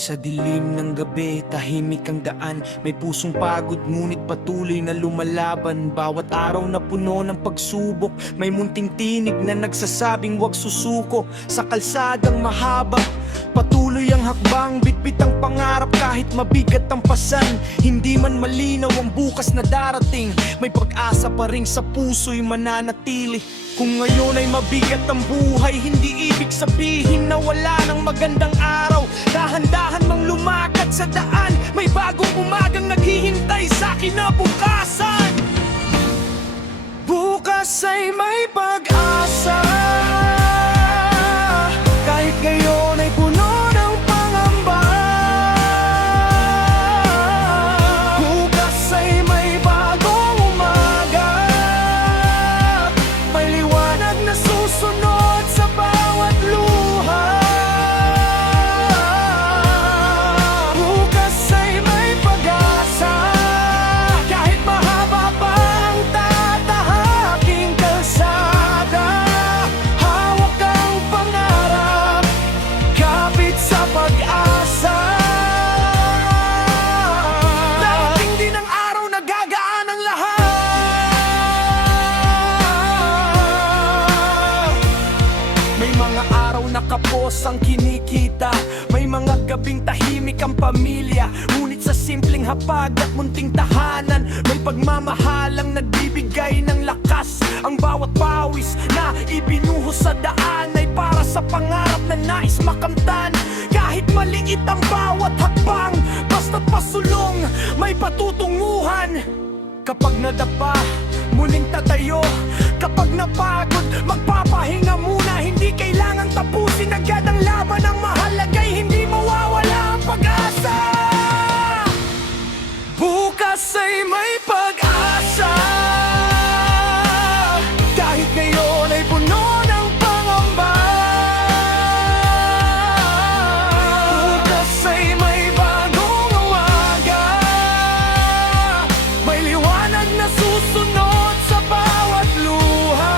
Sa dilim ng gabi, tahimik ang daan. May pusong pagod ngunit patuloy na lumalaban. Bawat araw na puno ng pagsubok, may munting tinig na nagsasabing huwag susuko. Sa kalsadang mahaba, patuloy ang hakbang, bitbit ang pangarap kahit mabigat ang pasan. Hindi man malinaw ang bukas na darating, may pag-asa pa rin sa puso'y mananatili. Kung ngayon ay mabigat ang buhay, hindi ibig sabihin na wala ng magandang araw. Dahan-dahan mang lumakad sa daan, may bagong umagang naghihintay sa kinabukasan. Bukas ay may pag-asa, kahit ngayon ay puno ng pangamba. Bukas ay may bagong umaga, may liwanag na susunod sa bawat luha. Bukas ay may pag-asa, kahit mahaba pa ang tatahaking kalsada. Hawak ang pangarap, kapit sa pag-asa. Darating din ang araw na gagaan ang lahat. May mga araw na kapos ang kinikita, may mga gabing tahimik ang pamilya. Ngunit sa simpleng hapag at munting tahanan, may pagmamahalang nagbibigay ng lakas. Ang bawat pawis na ibinuhos sa daan ay para sa pangarap na nais makamtan. Kahit maliit ang bawat hakbang, basta't pasulong, may patutunguhan. Kapag nadapa, muling tatayo. Kapag napagod, magpapahinga muna. Hindi kailangang tapusin agad ang laban. Ang mahalaga'y hindi mawawala ang pag-asa. Bukas ay may pag-asa, kahit ngayon ay puno ng pangamba. Bukas ay may bagong umaga, may liwanag na susunod sa bawat luha.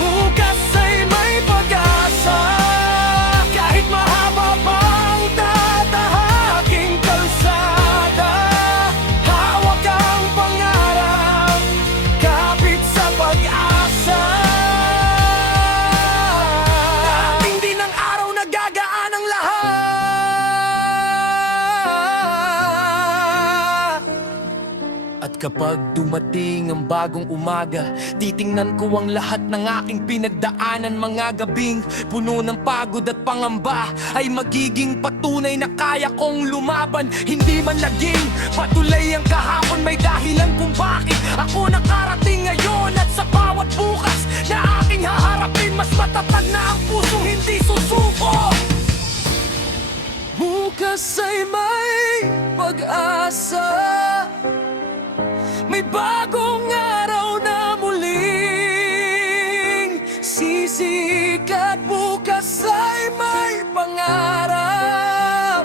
Bukas ay may pag-asa, kahit mahaba pa ang tatahaking kalsada. Hawak ang pangarap, kapit sa pag-asa. Darating din ang araw na gagaan ang lahat. At kapag dumating ang bagong umaga, titingnan ko ang lahat ng aking pinagdaanan. Mga gabing puno ng pagod at pangamba ay magiging patunay na kaya kong lumaban. Hindi man laging patuloy ang kahapon, may dahilan kung bakit ako nakarating ngayon. At sa bawat bukas na aking haharapin, mas matatag na ang pusong hindi susuko. Bukas ay may pag-asa, may bagong araw na muling sisikat. Bukas ay may pangarap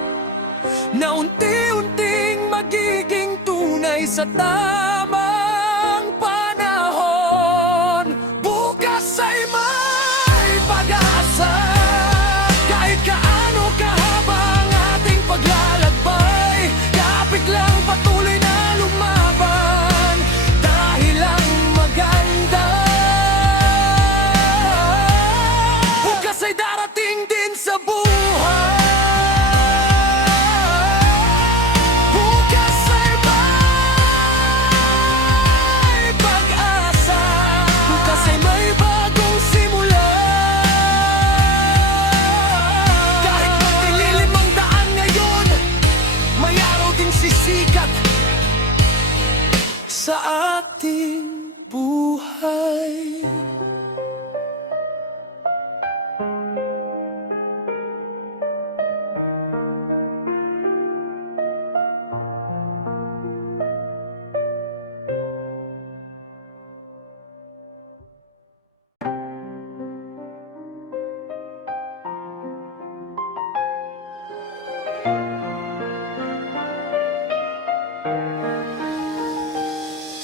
na unti-unting magiging tunay sa tamang panahon. Bukas ay may pag-asa, kahit kaano kahaba ang ating paglalakbay. Kapit lang, patuloy na lumaban, dahil ang maganda bukas ay darating din sa buhay. Bukas ay may pag-asa, bukas ay may bagong simula. Kahit madilim ang daan ngayon, may araw ding sisikat sa ating buhay.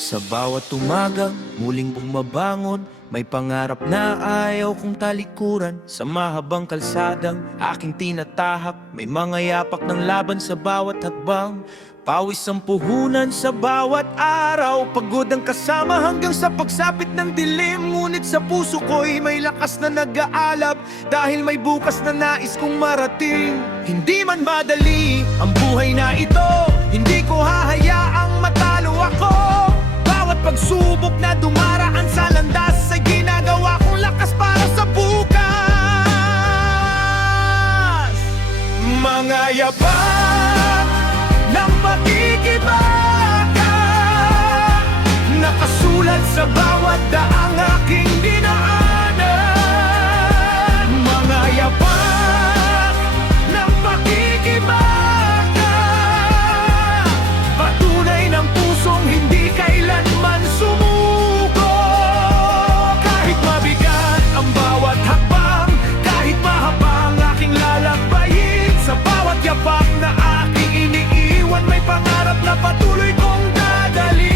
Sa bawat umaga, muling bumabangon, May pangarap na ayaw kong talikuran sa mahabang kalsadang aking tinatahak. May mga yapak ng laban sa bawat hakbang, pawis ang puhunan sa bawat araw. Pagod ang kasama hanggang sa pagsapit ng dilim, ngunit sa puso ko'y may lakas na nag-aalab, dahil may bukas na nais kong marating. Hindi man madali ang buhay na ito, hindi ko hahayaang matalo ako. Bawat pagsubok na dumaraan sa landas ay ginagawa kong lakas para sa bukas. Mga yapak ng pakikibaka, nakasulat sa bawat daang aking dinaanan. Mga yapak ng pakikibaka, patunay ng pusong hindi kailanman sumuko. Kahit mabigat ang bawat hakbang, kahit mahaba ang aking lalakbayin, sa bawat yapak na aking iniiwan, may pangarap na patuloy kong dadalhin.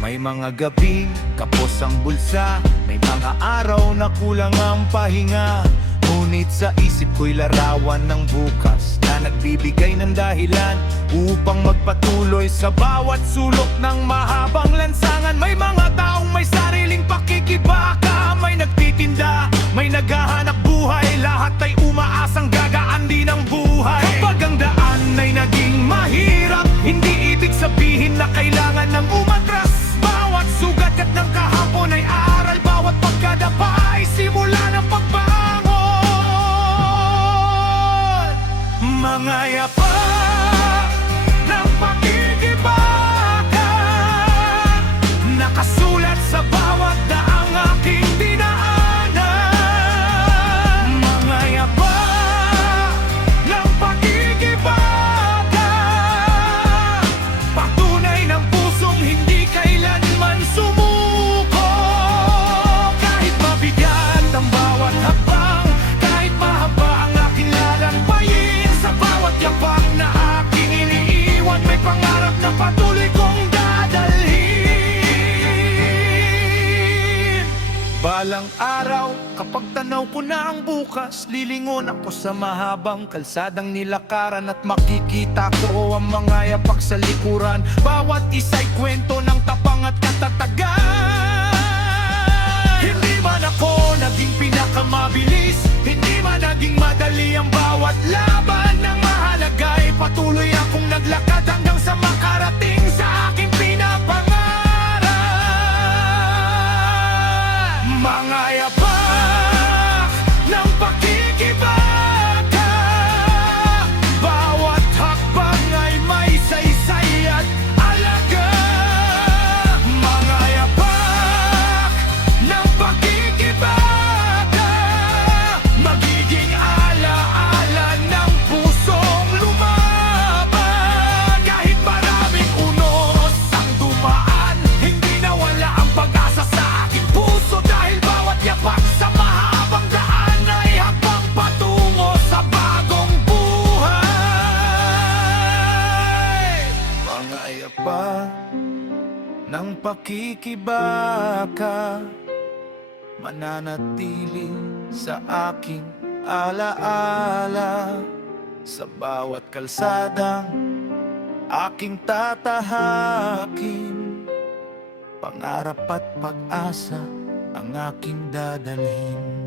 May mga gabi, kapos ang bulsa, may mga araw na kulang ang pahinga, ngunit sa isip ko'y larawan ng bukas na nagbibigay ng dahilan upang magpatuloy sa bawat sulok ng mahabang lansangan. May mga taong may sariling pakikibaka, may nagtitinda, may naghahanap buhay, lahat ay umaasang gagaan din ang buhay. Kapag ang daan ay naging mahirap, hindi ibig sabihin na kailangan ng umatras. Bawat sugat ng kahapon ay aral, bawat pagkadapa ay simula ng pagbangon. Mga yapak ng pakikibaka, nakasulat sa bawat daang aking dinaanan. Mga yapak ng pakikibaka, patunay ng pusong hindi kailanman sumuko. Kahit mabigat ang bawat hakbang, kahit mahaba ang aking lalakbayin, sa bawat yapak na aking iniiwan, may pangarap na patuloy kong dadalhin. Balang araw, kapag tanaw ko na ang bukas, lilingon ako sa mahabang kalsadang nilakaran, at makikita ko ang mga yapak sa likuran. Bawat isa'y kwento ng tapang at katatagan. Hindi man ako naging pinakamabilis, hindi man naging madali ang bawat laban, ang mahalaga ay patuloy akong naglakad hanggang sa makarating sa aking pinapangarap. Mga yapak ng pakikibaka, bawat hakbang ay may saysay at alaga. Mga yapak ng pakikibaka, magiging alaala ng pusong lumaban. Kahit maraming unos ang dumaan, hindi nawala ang pag-asa sa aking puso, dahil bawat yapak sa mahabang daan ay hakbang patungo sa bagong buhay. Mga yapak ng pakikibaka, mananatili sa aking alaala, sa bawat kalsadang aking tatahakin. Pangarap at pag-asa ang aking dadalhin.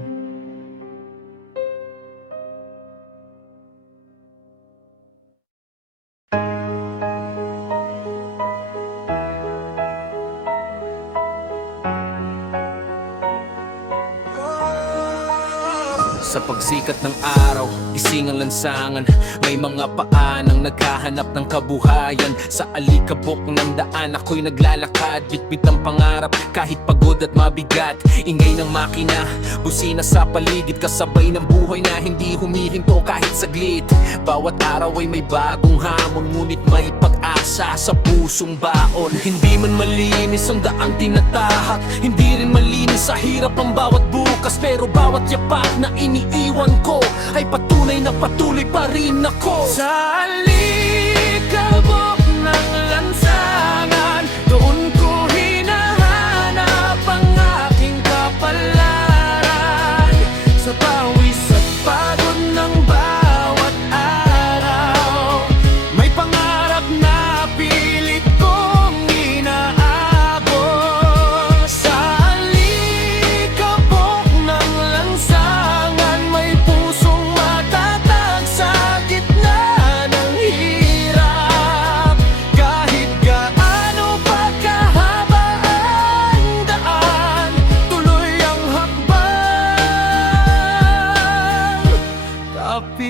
Sa pagsikat ng araw, gising ang lansangan, may mga paanang naghahanap ng kabuhayan. Sa alikabok ng daan ako'y naglalakad, bitbit ng pangarap kahit pagod at mabigat. Ingay ng makina, busina sa paligid, kasabay ng buhay na hindi humihinto kahit saglit. Bawat araw ay may bagong hamon, ngunit may pag-asa sa pusong baon. Hindi man malinis ang daang tinatahak, hindi rin malinis sa hirap ang bawat bukas, pero bawat yapak na iniiwan ko ay patunay na patuloy pa rin ako. Sa alikabok ng lansangan, doon ko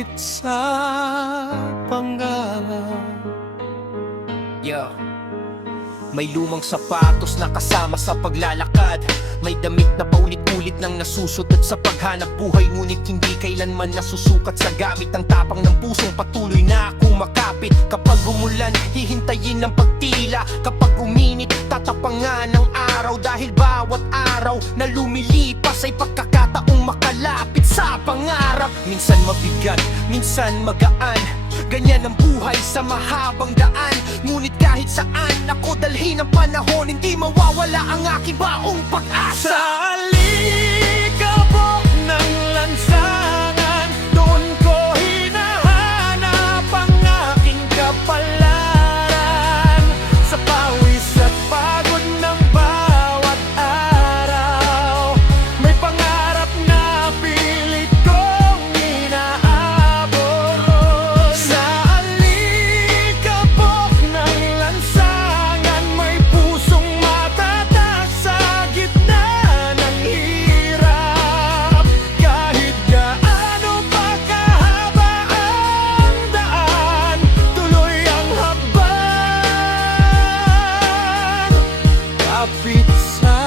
kapit sa pangarap. Yeah. May lumang sapatos na kasama sa paglalakad. May damit na paulit-ulit nang nasusutot sa paghanap buhay. Ngunit hindi kailanman nasusukat sa gamit ang tapang ng pusong patuloy na akong makapit. Kapag umulan, hihintayin ng pagtila. Kapag uminit, tatapangan ng araw. Dahil bawat araw na lumilipas ay pagkakataong makalapit sa pangarap. Minsan mabigat, minsan magaan, ganyan ang buhay sa mahabang daan. Ngunit kahit saan ako dalhin ng panahon, hindi mawawala ang aking baong pag-asa. Sa alikabok ng lansangan, doon ko hinahanap ang aking kapalaran. Sa pawis at pagod ng bawat araw, may pangarap na pilit kong inaabot. Sa alikabok ng lansangan, may pusong matatag sa gitna ng hirap. Kahit gaano pa kahaba ang daan, tuloy ang habang kapit sa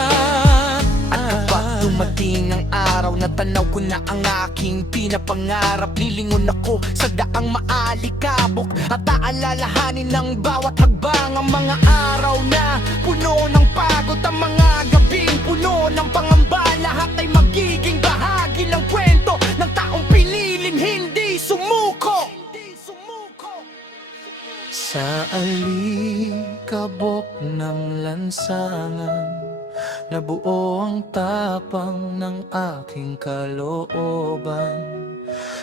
at kapag dumating ang araw na tanaw ko na ang aking pinapangarap, lilingon ako sa daang maalikabok at aalalahanin ng bawat hagbang. Ang mga araw na puno ng pagod, ang mga gabing puno ng pangamba, lahat ay magiging bahagi ng kwento ng taong piniling hindi sumuko. Sa alikabok ng lansangan, nabuo ang tapang ng aking kalooban.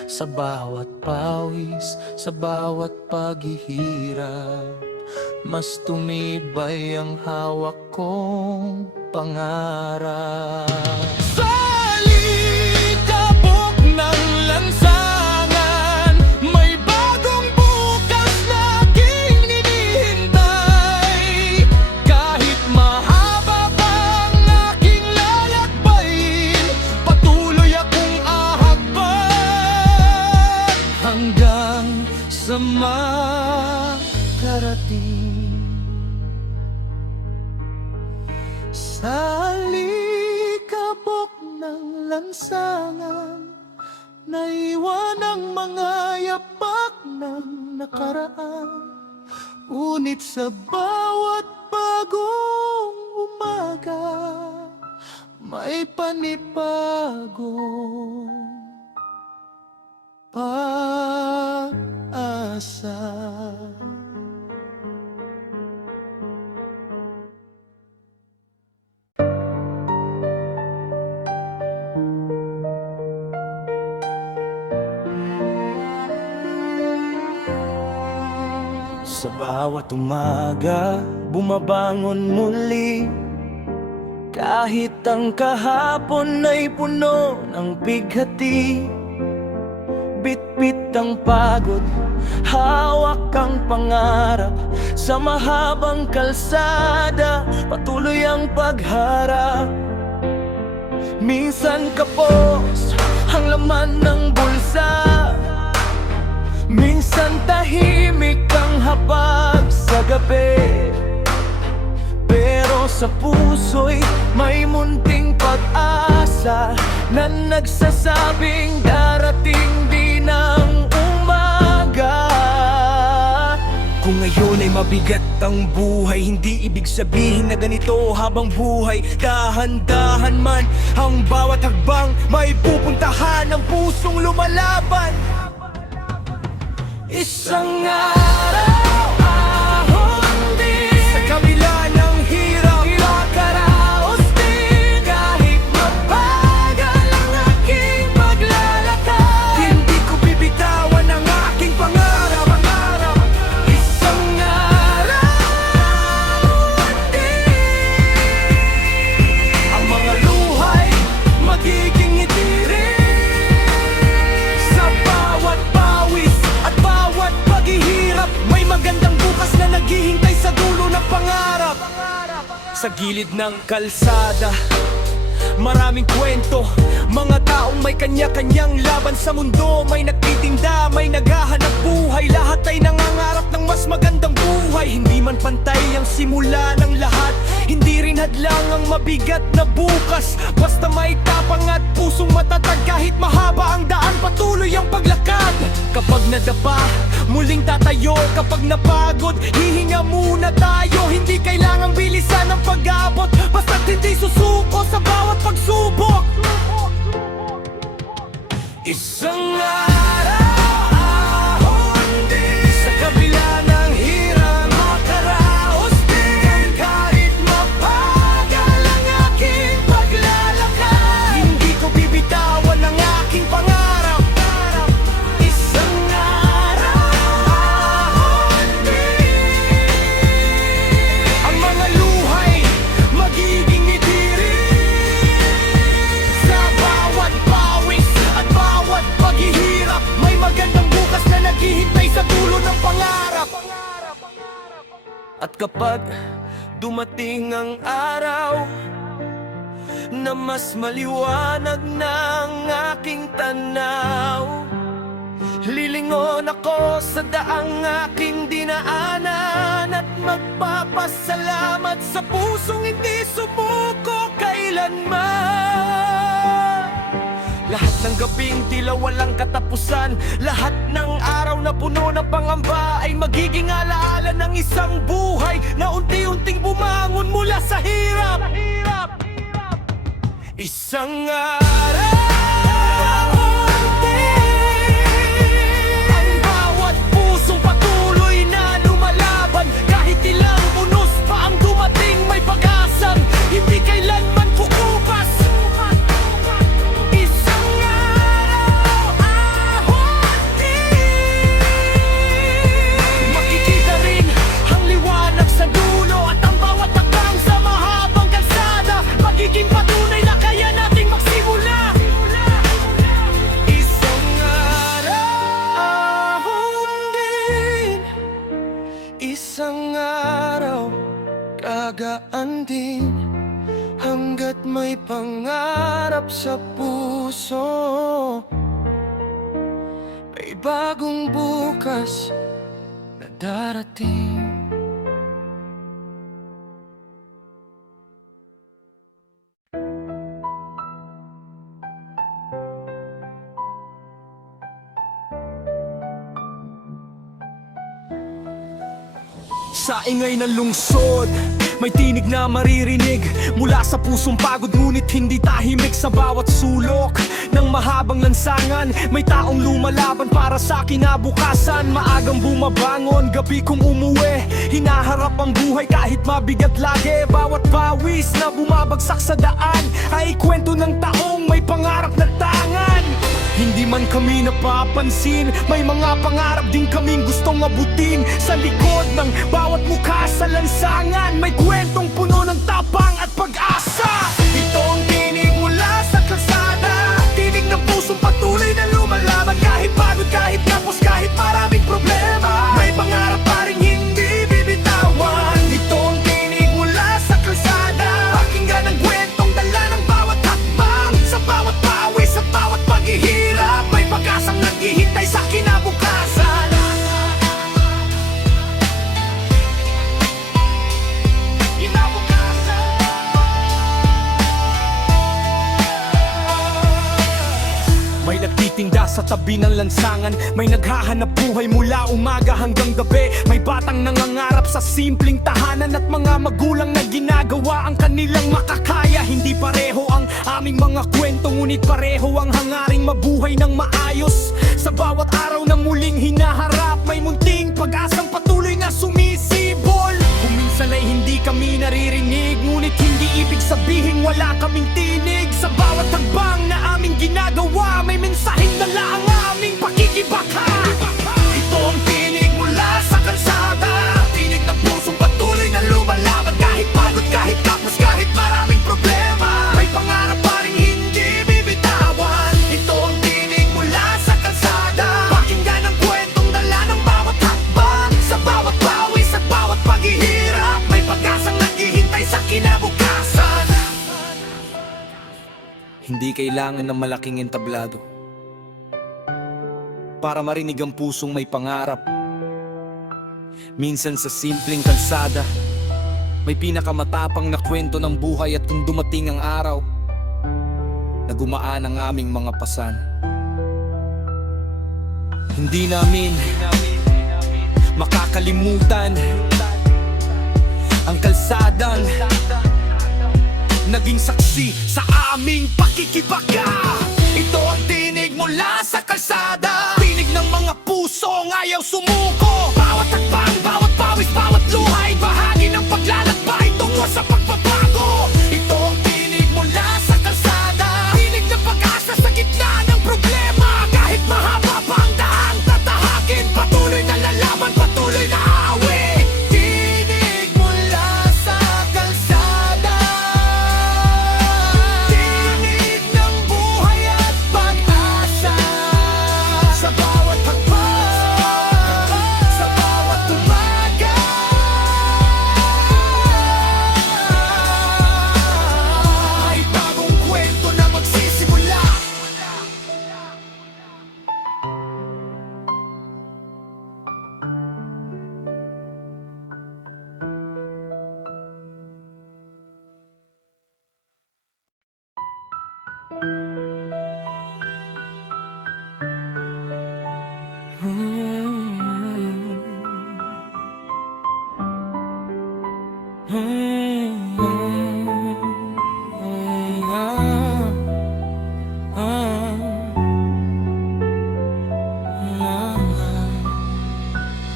Sa bawat pawis, sa bawat paghihirap, mas tumibay ang hawak kong pangarap. Sa alikabok ng lansangan, may bagong bukas na aking hinihintay. Kahit mahaba pa ang aking lalakbayin, patuloy akong ahakbang hanggang sa makarating. Sa alikabok ng lansangan, naiwan ang mga yapak ng nakaraan. Ngunit sa bawat bagong umaga, may panibagong pag-asa. Sa bawat umaga, bumabangon muli. Kahit ang kahapon ay puno ng bighati, bitbit ang pagod, hawak ang pangarap. Sa mahabang kalsada, patuloy ang pagharap. Minsan kapos ang laman ng bulsa, minsan tahimik ang hapag sa gabi. Pero sa puso'y may munting pag-asa na nagsasabing darating din ang umaga. Kung ngayon ay mabigat ang buhay, hindi ibig sabihin na ganito habang buhay. Dahan-dahan man ang bawat hagbang, may pupuntahan ang pusong lumalaban. Isang araw, ahon din, sa kabila ng hirap, makaraos din. Kahit mabagal ang aking paglalakad, hindi ko bibitawan ang aking pangarap. Isang araw din, ang mga luhay magiging ngiti rin. Sa bawat pawis at bawat paghihirap, may magandang bukas na naghihintay sa dulo ng pangarap. Sa gilid ng kalsada, Maraming kwento, mga taong may kanya-kanyang laban sa mundo. May nagtitinda, may naghahanap buhay. Lahat ay nangangarap ng mas magandang buhay. Hindi man pantay ang simula ng lahat, hindi rin hadlang ang mabigat na bukas. Basta may tapang at pusong matatag, kahit mahaba ang daan, patuloy ang paglakad. Kapag nadapa, muling tatayo. Kapag napagod, hihinga muna tayo. Hindi kailangang bilisan ang pag-abot, basta't hindi susuko sa bawat pagsubok. Isang araw, sa kabila ng hirap, makaraos din. Kahit mapagal ang aking paglalakad, hindi ko bibitawan ang aking pangarap. Isang araw, ang mga luhay magiging itirin. Sa bawat pawis at bawat paghihirap, may magandang bukas na naghihintay sa dulo ng pangarap. At kapag dumating ang araw na mas maliwanag na ang aking tanaw, lilingon ako sa daang aking dinaanan at magpapasalamat sa pusong hindi sumuko kailanman. Lahat ng gabing tila walang katapusan, lahat ng araw na puno ng pangamba ay magiging alaala ng isang buhay na unti-unting bumangon mula sa hirap. Isang araw, ang bawat pusong patuloy na lumalaban. Kahit ilang unos pa ang dumating, may pag-asang hindi kailanman kukupas. Isang araw, ahon din, makikita rin ang liwanag sa dulo, at ang bawat hakbang sa mahabang kalsada magiging patunay na kaya nating magsimula. Isang araw, ahon din, isang araw, kagaan din. Hanggat may pangarap sa puso, may bagong bukas na darating. Sa ingay ng lungsod, may tinig na maririnig mula sa pusong pagod, ngunit hindi tahimik. Sa bawat sulok ng mahabang lansangan, may taong lumalaban para sa kinabukasan. Maagang bumabangon, gabi kong umuwi, hinaharap ang buhay kahit mabigat lagi. Bawat pawis na bumabagsak sa daan ay kwento ng taong may pangarap na tangan. Hindi man kami napapansin, may mga pangarap din kaming gustong abutin. Sa likod ng bawat mukha sa lansangan, may kwentong puno ng tapang at pag-asa. Ito ang tinig mula sa kalsada, tinig ng pusong patuloy na lumalaban. Kahit pagod, kahit kapos, kahit maraming problema, may pangarap pa rin hindi bibitawan. Ito ang tinig mula sa kalsada, pakinggan ang kwentong dala ng bawat hakbang. Sa bawat pawis, sa bawat paghihirap, may pag-asang naghihintay sa kinabukasan. May nagtitinda sa tabi ng lansangan, may naghahanap buhay mula umaga hanggang gabi. May batang nangangarap sa simpleng tahanan, at mga magulang na ginagawa ang kanilang makakaya. Hindi pareho ang aming mga kwento, ngunit pareho ang hangaring mabuhay ng maayos. Sa bawat araw na muling hinaharap, may munting pag-asang patuloy na sumisibol. Kung minsan ay hindi kami naririnig, ngunit hindi ibig sabihin wala kaming tinig. Sa bawat hagbang na aming ginagawa, may mensaheng dala ang aming pakikibaka. Ito ang tinig mula sa kalsada, tinig ng pusong patuloy na lumalaban. Kahit pagod, kahit kapos, kahit maraming problema, may pangarap pa rin hindi bibitawan. Ito ang tinig mula sa kalsada, pakinggan ang kwentong Hindi kailangan ng malaking entablado para marinig ang pusong may pangarap. Minsan sa simpleng kalsada, may pinakamatapang na kwento ng buhay. At kung dumating ang araw na gumaan ang aming mga pasan, hindi namin makakalimutan ang kalsadang naging saksi sa aming pakikibaga. Ito ang tinig mula sa kalsada, tinig ng mga pusong ayaw sumuko. Bawat hakbang, bawat pawis, bawat luha ay bahagi ng paglalakbay tungo sa pagbabago. Ito ang tinig mula sa kalsada, tinig ng pag-asa sa gitna ng problema. Kahit mahaba pa ang daan, tatahakin, patuloy na lalaban, patuloy na aawi. Tinig mula sa kalsada, tinig ng buhay at pag-asa. Sa bawat hakbang, sa bawat umaga, ay bagong kwento na magsisimula.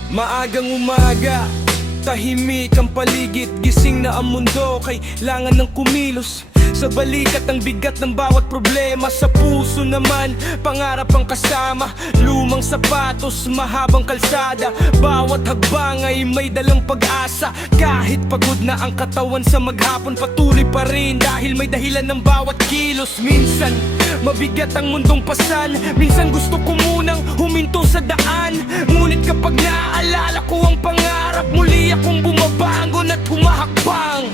Maagang umaga, tahimik ang paligid, gising na ang mundo, kailangan ng kumilos. Sa balikat ang bigat ng bawat problema, sa puso naman pangarap ang kasama. Lumang sapatos, mahabang kalsada, bawat hagbang ay may dalang pag-asa. Kahit pagod na ang katawan sa maghapon, patuloy pa rin dahil may dahilan ng bawat kilos. Minsan mabigat ang mundong pasan, minsan gusto ko munang huminto sa daan. Ngunit kapag naaalala ko ang pangarap, muli akong bumabangon at humahakbang.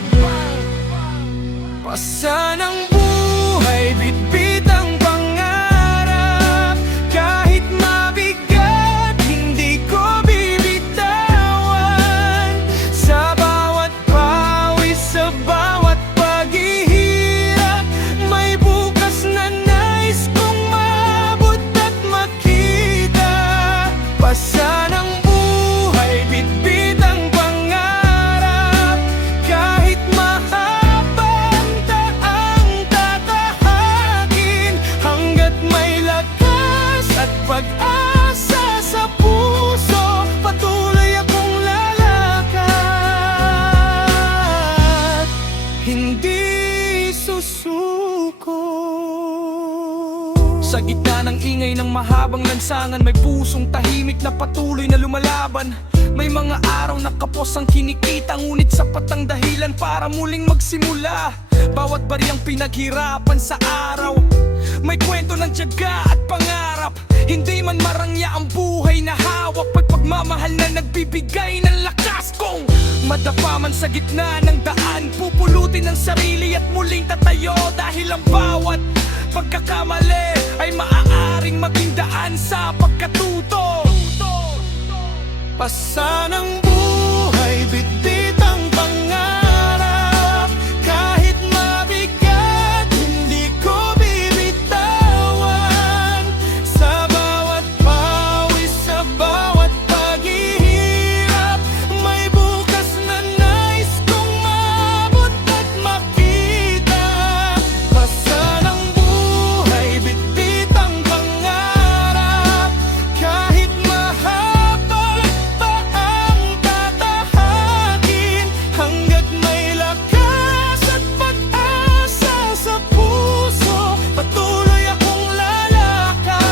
Pasan ang buhay, bitbit ang pangarap. Kahit mabigat, hindi ko bibitawan. Sa bawat pawis, sa bawat paghihirap, may bukas na nais kong maabot at makita. Pasan ang buhay, bitbit ang pangarap. Kahit pag-asa sa puso, patuloy akong lalakad, hindi susuko. Sa gitna ng ingay ng mahabang lansangan, may pusong tahimik na patuloy na lumalaban. May mga araw na kapos ang kinikita, ngunit sapat ang dahilan para muling magsimula. Bawat bariyang pinaghirapan sa araw, may kwento ng tiyaga at pangarap. Hindi man marangya ang buhay na hawak, pagmamahal na nagbibigay ng lakas. Kung madapa man sa gitna ng daan, pupulutin ang sarili at muling tatayo. Dahil ang bawat pagkakamali ay maaaring maging daan sa pagkatuto. Pasan ang buhay, bitbit ang pangarap. Kahit mabigat, hindi ko bibitawan. Sa bawat pawis, sa bawat paghihirap, may bukas na nais kong maabot at makita. Pasan ang buhay, bitbit ang pangarap. Kahit mahaba pa ang tatahakin, hanggat may lakas at pag-asa sa puso, patuloy akong lalakad,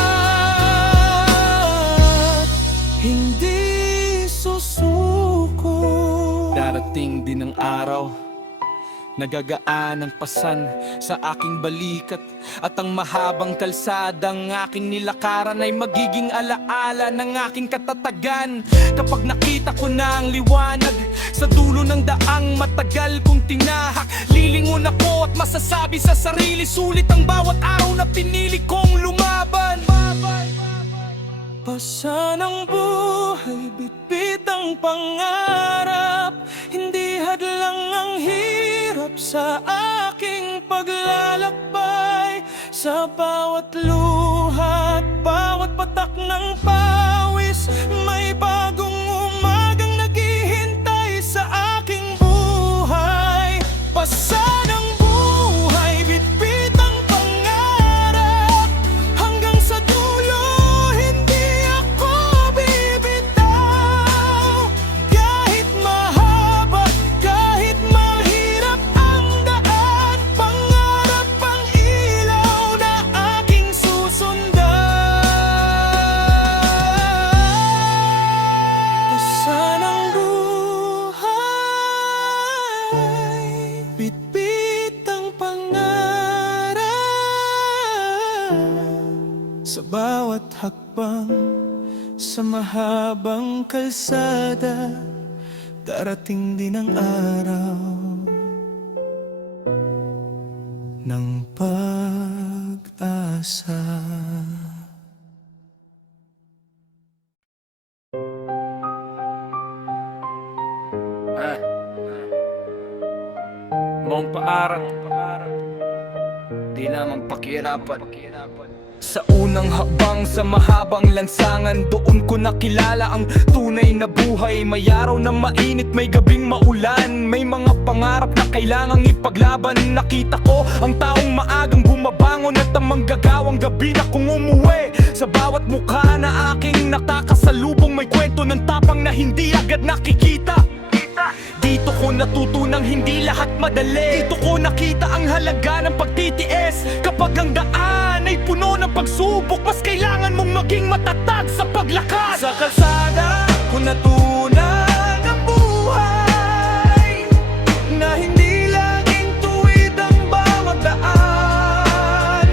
hindi susuko. Darating din ang araw Nagagaan ang pasan sa aking balikat, at ang mahabang kalsadang aking nilakaran ay magiging alaala ng aking katatagan. Kapag nakita ko na ang liwanag sa dulo ng daang matagal kong tinahak, lilingon ako at masasabi sa sarili, sulit ang bawat araw na pinili kong lumaban. Pasan ang buhay, bitbit ang pangarap, hindi hadlang ang hirap sa aking paglalakbay. Sa bawat luha at bawat patak ng pawis, may bagong umagang naghihintay sa aking buhay. Pasan ang buhay, bitbit ang pangarap, hanggang sa dulo hindi ako bibitaw. Kahit mahaba, kahit mahirap ang daan, pangarap ang ilaw na aking susundan. Pasan ang buhay, bitbit ang pangarap, sa bawat hakbang, sa mahabang kalsada, darating din ang araw ng pag-asa. Mong paaral, di naman pakirapan. Sa unang habang sa mahabang lansangan, doon ko nakilala ang tunay na buhay. May araw na mainit, may gabing maulan, may mga pangarap na kailangang ipaglaban. Nakita ko ang taong maagang bumabangon at ang manggagawang gabi na kung umuwi. Sa bawat mukha na aking nakakasalubong, may kwento ng tapang na hindi agad nakikita. Dito ko natutunang hindi lahat madali. Dito ko nakita ang halaga ng pagtitiis. Kapag ang daan ay puno ng pagsubok, mas kailangan mong maging matatag sa paglakad. Sa kalsada ko natunan ang buhay, na hindi laging tuwid ang bawat daan.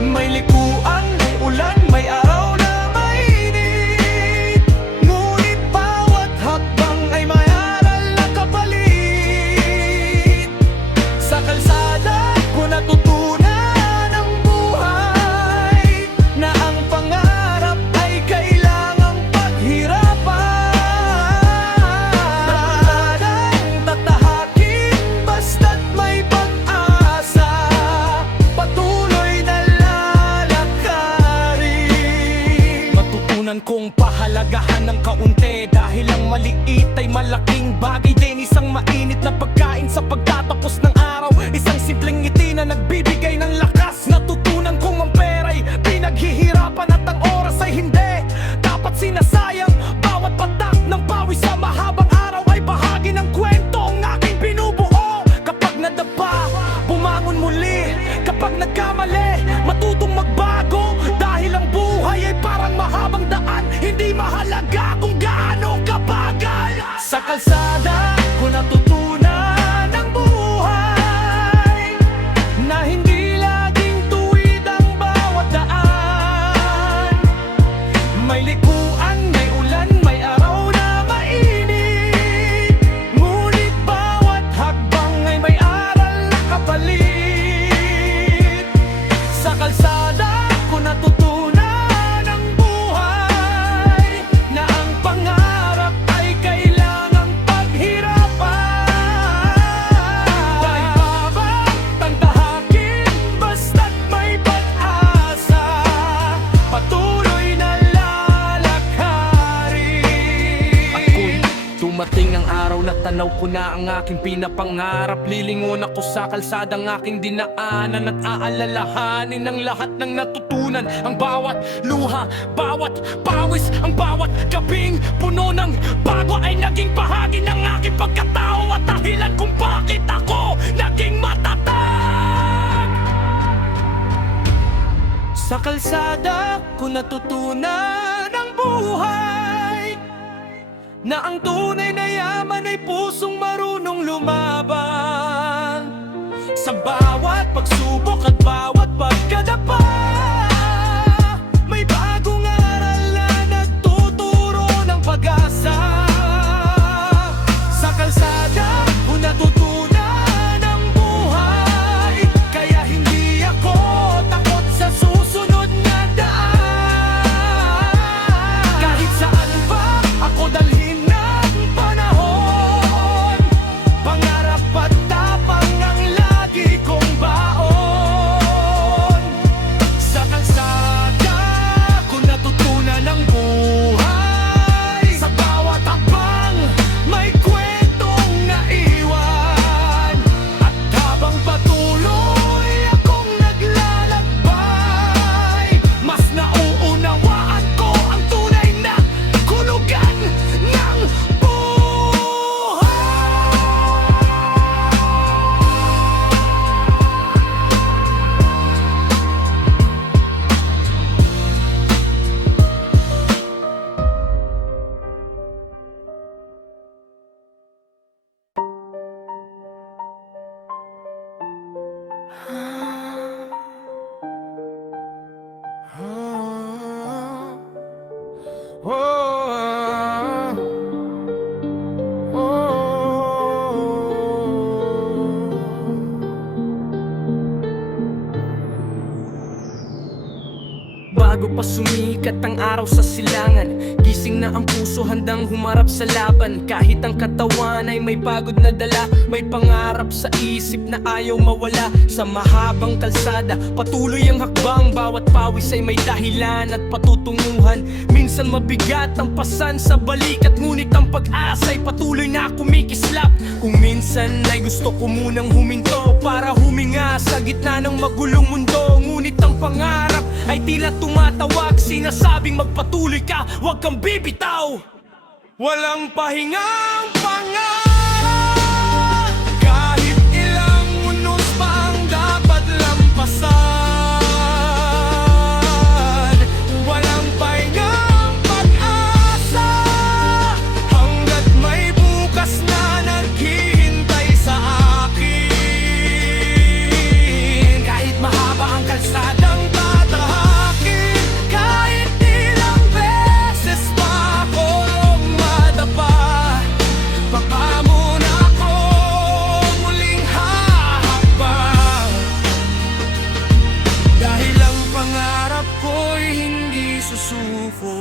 May likuan, may ulan, may araw na mainit, ngunit bawat hakbang ay may natutunan ang buhay, na ang pangarap ay kailangang paghirapan. Ang tatahakin basta't may pag-asa, patuloy na lalakarin. Matutunan kong pahalagahan ng kaunti, dahil ang maliit ay malaking bagay din. Isang mainit na pagkain sa pagtatapos ng araw, isang simpleng ngiti na nagbibigay ng lakas. Natutunan kong ang pera'y pinaghihirapan, at ang oras ay hindi dapat sinasayang. Bawat patak ng pawis sa mahabang araw ay bahagi ng kwentong aking binubuo. Kapag nadapa, bumangon muli. Kapag nagkamali, matutong magbago. Dahil ang buhay ay parang mahabang daan, hindi mahalaga kung gaano kabagal. Sa kalsada ko natutunan ang buhay, na hindi laging tuwid ang bawat daan. May likuan, may ulan, may araw na mainit, ngunit bawat hakbang ay may aral na kapalit. Sa kalsada ko natutunan ang buhay, na ang pangarap ay kailangang paghirapan. Dahil habang tantahakin basta't may pag-asa, patuloy na lalakarin. At kung dumating ang araw na tanaw ko na ang aking pinapangarap, lilingon ako sa kalsadang aking dinaanan, at aalalahanin ang lahat ng natutunan. Ang bawat luha, bawat pawis, ang bawat gabing puno ng bago ay naging bahagi ng aking pagkatao, at dahilan kung bakit ako naging matatag. Sa kalsada ko natutunan ang buhay, na ang tunay na yaman ay pusong marunong lumaban. sikat ang araw sa silangan. Gising na ang puso, handang humarap sa laban. Kahit ang katawan ay may pagod na dala, may pangarap sa isip na ayaw mawala. Sa mahabang kalsada, patuloy ang hakbang. Bawat pawis ay may dahilan at patutunguhan. Minsan mabigat ang pasan sa balikat, ngunit ang pag-asa ay patuloy na kumikislap. Kung minsan ay gusto ko munang huminto para huminga sa gitna ng magulong mundo, ngunit ang pangarap ay tila tumatawag, sinasabing magpatuloy ka, huwag kang bibitaw. Walang pahingang pangarap, kahit ilang unos pa ang dapat lampasan. Walang pahingang pag-asa, hanggat may bukas na naghihintay sa akin. Kahit mahaba ang kalsadang tatahakin, kahit ilang beses pa ako madapa, baka muna ako muling hahakbang. Dahil ang pangarap ko'y hindi susuko.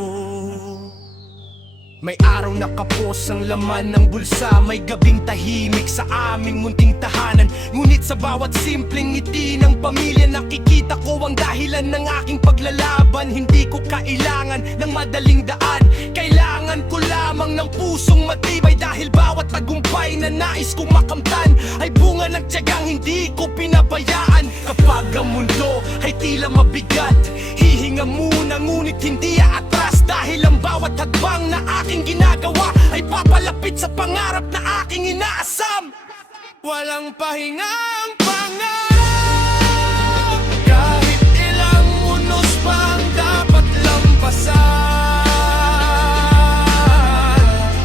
May araw na kapos ang laman ng bulsa, may gabing tahimik sa aming munting tahanan. Ngunit sa bawat simpleng ngiti ng pamilya, nakikita ko ang dahilan ng aking paglalaban. Hindi ko kailangan ng madaling daan, kailangan ko lamang ng pusong matibay. Dahil bawat tagumpay na nais kong makamtan ay bunga ng tiyagang hindi ko pinabayaan. Kapag ang mundo ay tila mabigat, hihinga muna ngunit hindi aatras. Dahil ang bawat hadbang na aking ginagawa ay papalapit sa pangarap na aking inaasam. Walang pahingang pangarap, kahit ilang unos pa ang dapat lampasan.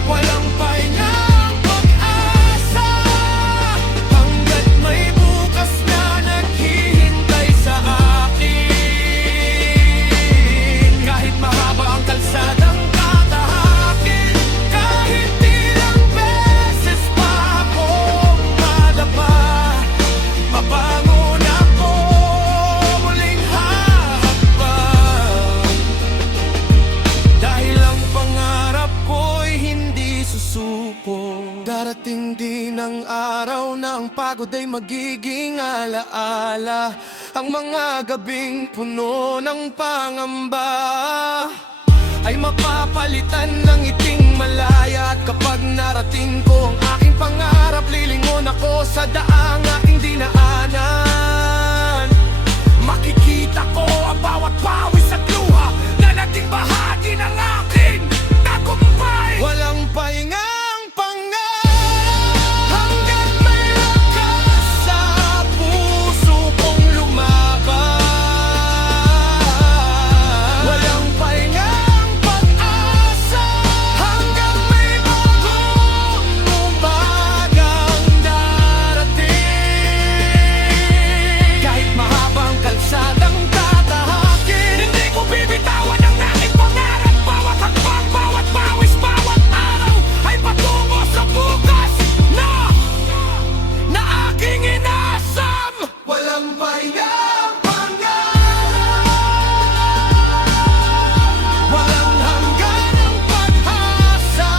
Walang pahingang pag-asa, hanggat may bukas na naghihintay sa akin. Kahit mahaba ang kalsadang tatahakin, kahit ilang beses pa ako madapa, mabangon ako muling hahakbang. Dahil ang pangarap ko'y hindi susuko. Darating din ang araw na ang pagod ay magiging alaala. Ang mga gabing puno ng pangamba ay mapapalitan ng iting malaya. At kapag narating ko ang aking pangarap, lilingon ako sa daang aking dinaanan. Makikita ko ang bawat pawis at luha na naging bahagi ng aking tagumpay. Walang pahingang pangarap, hanggang may lakas sa puso kong lumaban. Walang pahingang pag-asa, hanggang may bagong umagang darating. Kahit mahaba ang kalsadang tatahakin, hindi ko bibitawan ang aking pangarap. Bawat hakbang, bawat pawis, bawat araw ay patungo sa bukas na aking inaasam. Walang pahingang pangarap, walang hangganang pag-asa,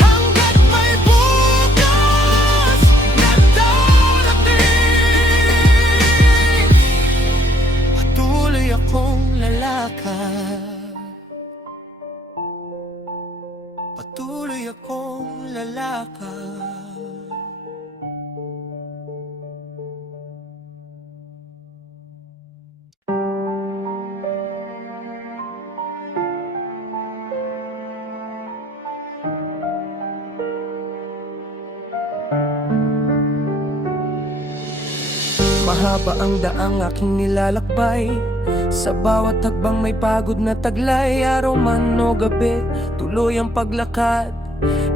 hanggat may bukas na darating. Patuloy akong lalakad, patuloy akong lalakad. Mahaba ang daang aking nilalakbay, sa bawat hakbang may pagod na taglay. Araw man o gabi, tuloy ang paglakad,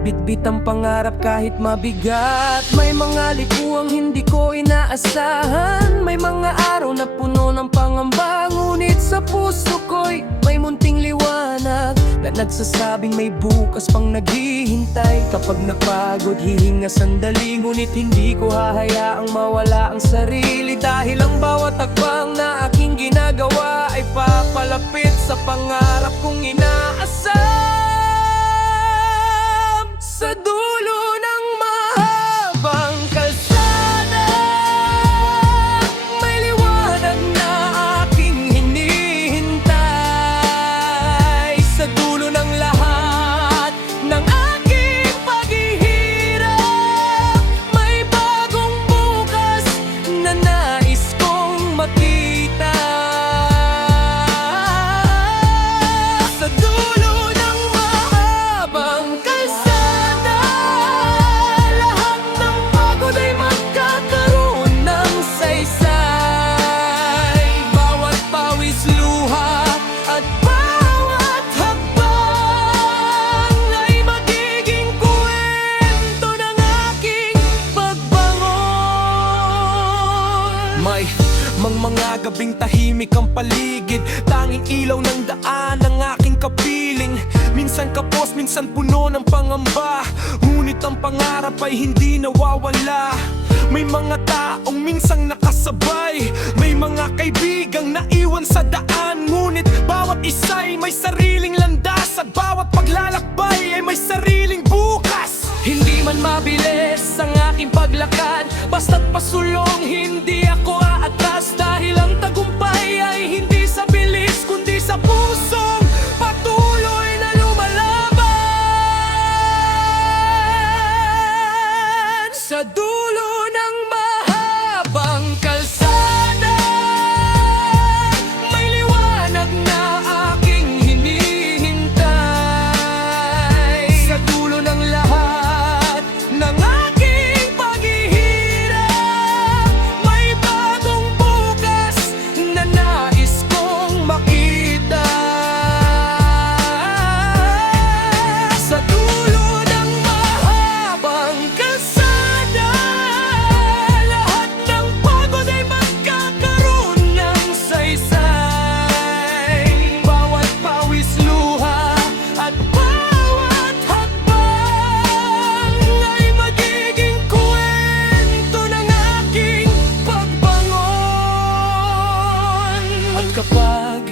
bitbit ang pangarap kahit mabigat. May mga likuang hindi ko inaasahan, may mga araw na puno ng pangamba, ngunit sa puso ko'y may munting liwanag na nagsasabing may bukas pang naghihintay. Kapag napagod, hihinga sandali, ngunit hindi ko hahayaang mawala ang sarili. Dahil ang bawat hakbang na aking ginagawa ay papalapit sa pangarap kong inaasam. Sa dulo ng mahabang kalsada, may liwanag na aking hinihintay. Sa dulo ng lahat ng aking paghihirap, may bagong bukas na nais kong makita. Sa dulo ng mahabang kalsada, lahat ng pagod ay magkakaroon ng saysay. Bawat pawis, luha at bawat hakbang ay magiging kwento ng aking pagbangon. May mga gabing tahimik ang paligid, tanging ilaw ng daan ang aking kapiling. Minsan kapos, minsan puno ng pangamba, ngunit ang pangarap ay hindi nawawala. May mga taong minsang nakasabay, may mga kaibigang naiwan sa daan, ngunit bawat isa'y may sariling landas, at bawat paglalakbay ay may sariling bukas. Hindi man mabilis ang aking paglakad, basta't pasulong hindi ako aatras. Dahil ang tagumpay ay hindi sa bilis, kundi sa pusong patuloy na lumalaban. Sa dulo ng mahabang kalsada, may liwanag na aking hinihintay. Sa dulo ng lahat ng aking paghihirap, may bagong bukas na nais kong makita. Sa dulo ng mahabang kalsada, lahat ng pagod ay magkakaroon ng saysay. Bawat pawis, luha at bawat hakbang ay magiging kwento ng aking pagbangon. At kapag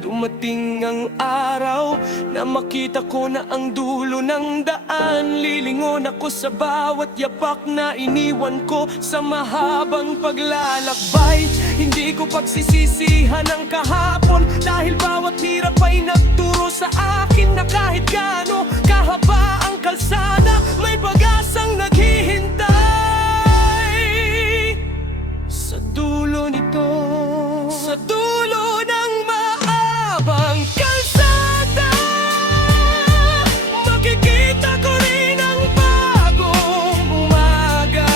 dumating ang araw na makita ko na ang dulo ng daan, lilingon ako sa bawat yapak na iniwan ko sa mahabang paglalakbay. Hindi ko pagsisisihan ang kahapon, dahil bawat hirap ay nagturo sa akin na kahit gaano kahaba ang kalsada, may pag-asang naghihintay. Sa dulo nito, sa dulo ng maabang kalsada, makikita ko rin ang bagong umaga.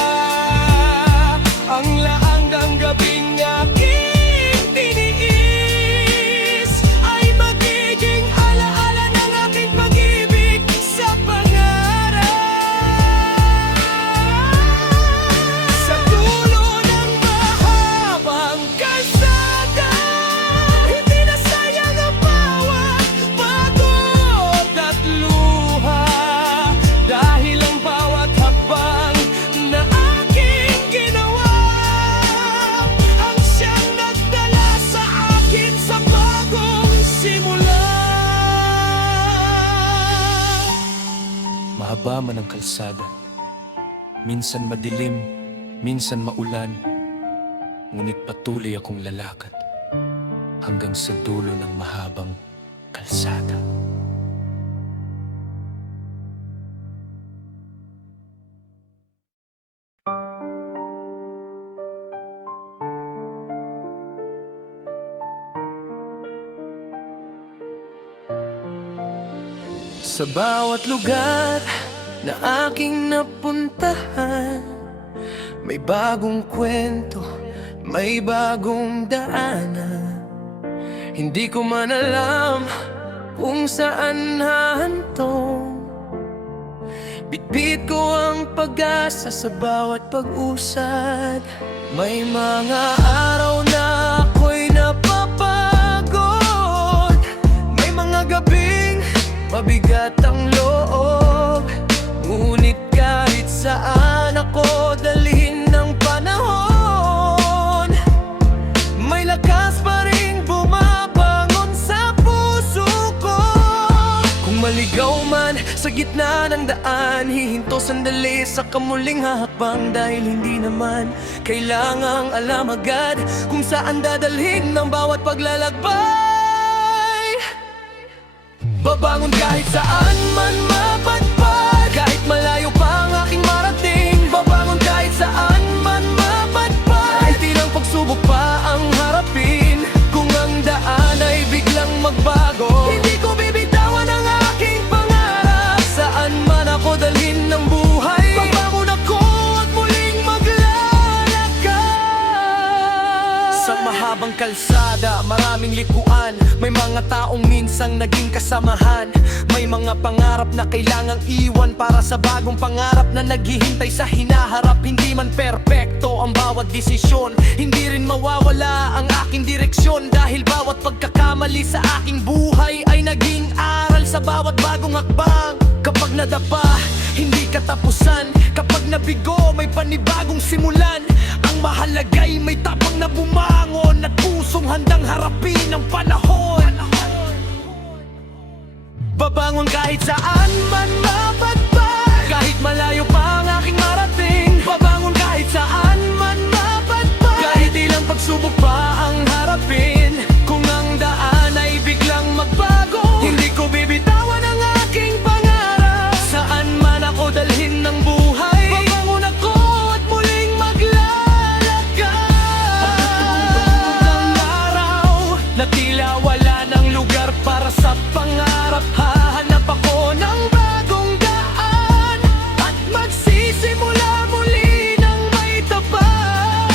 Ang laanggang gabing aking tiniis ay magiging alaala ng aking pag-ibig sa pangarap. Sa dulo ng mahabang kalsada, hindi na sayang ang bawat pagod at luha, dahil ang bawat hakbang na aking ginawa ang siyang nagdala sa akin sa bagong simula. Mahaba man ang kalsada, minsan madilim, minsan maulan, ngunit patuloy akong lalakad hanggang sa dulo ng mahabang kalsada. Sa bawat lugar na aking napuntahan, may bagong kwento, may bagong daanan. Hindi ko man alam kung saan hahantong. Bitbit ko ang pag-asa sa bawat pag-usad. May mga araw na ako'y napapagod, may mga gabing mabigat ang loob, ngunit kahit saan ako dalhin ng panahon, may lakas pa rin bumabangon sa puso ko. Kung maligaw man sa gitna ng daan, hihinto sandali sa kamuling hahakbang, dahil hindi naman kailangang alam agad kung saan dadalhin ng bawat paglalakbay. Babangon kahit saan man mapadpad, kahit malayo pa ang aking marating. Babangon kahit saan man mapadpad, kahit ilang pagsubok pa ang harapin. Kung ang daan ay biglang magbago, hindi ko bibitawan ang aking pangarap. Saan man ako dalhin ng buhay, babangon ako at muling maglalakad. Sa mahabang kalsada, maraming likuan, may mga taong minsang naging kasamahan. May mga pangarap na kailangang iwan para sa bagong pangarap na naghihintay sa hinaharap. Hindi man perpekto ang bawat desisyon, hindi rin mawawala ang aking direksyon, dahil bawat pagkakamali sa aking buhay ay naging aral sa bawat bagong hakbang. Kapag nadapa, hindi katapusan. Kapag nabigo, may panibagong simulan. Ang mahalaga'y may tapang na bumangon at pusong handang harapin ang panahon. Babangon kahit saan man mapadpad, kahit malayo pa ang aking marating. Babangon kahit saan man mapadpad, kahit ilang pagsubok pa ang harapin. Kung ang daan ay biglang magbago, hindi ko bibitawan ang aking pangarap. Saan man ako dalhin ng buhay, babangon ako at muling maglalakad. Ang araw na tila wala ng lugar para sa pangarap, hahanap ako ng bagong daan at magsisimula muli ng may tapang.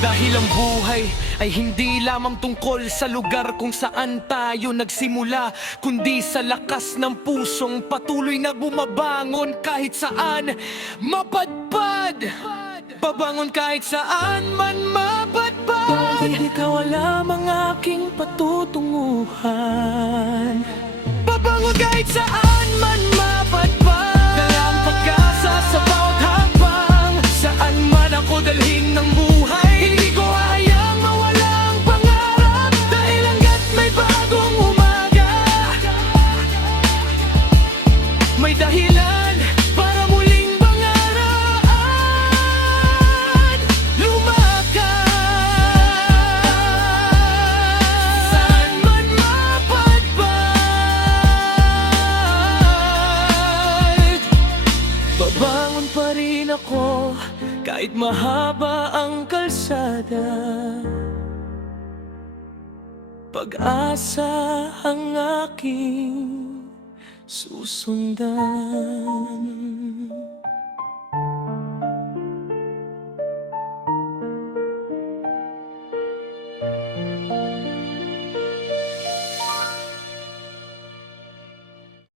Dahil ang buhay ay hindi lamang tungkol sa lugar kung saan tayo nagsimula, kundi sa lakas ng pusong patuloy na bumabangon kahit saan mapadpad. Babangon kahit saan man mapadpad, ikaw lamang aking patutunguhan. Babangon kahit saan man mapadpad, dala ang pag-asa sa bawat hakbang. Saan man ako dalhin ng buhay, hindi ko hayang mawala ang pangarap, dahil hanggat may bagong umaga, may dahilan para muling bangaraan. Lumakad saan man mapadpad. Babangon pa rin ako kahit mahaba ang kalsada. Pag-asa ang aking susundan.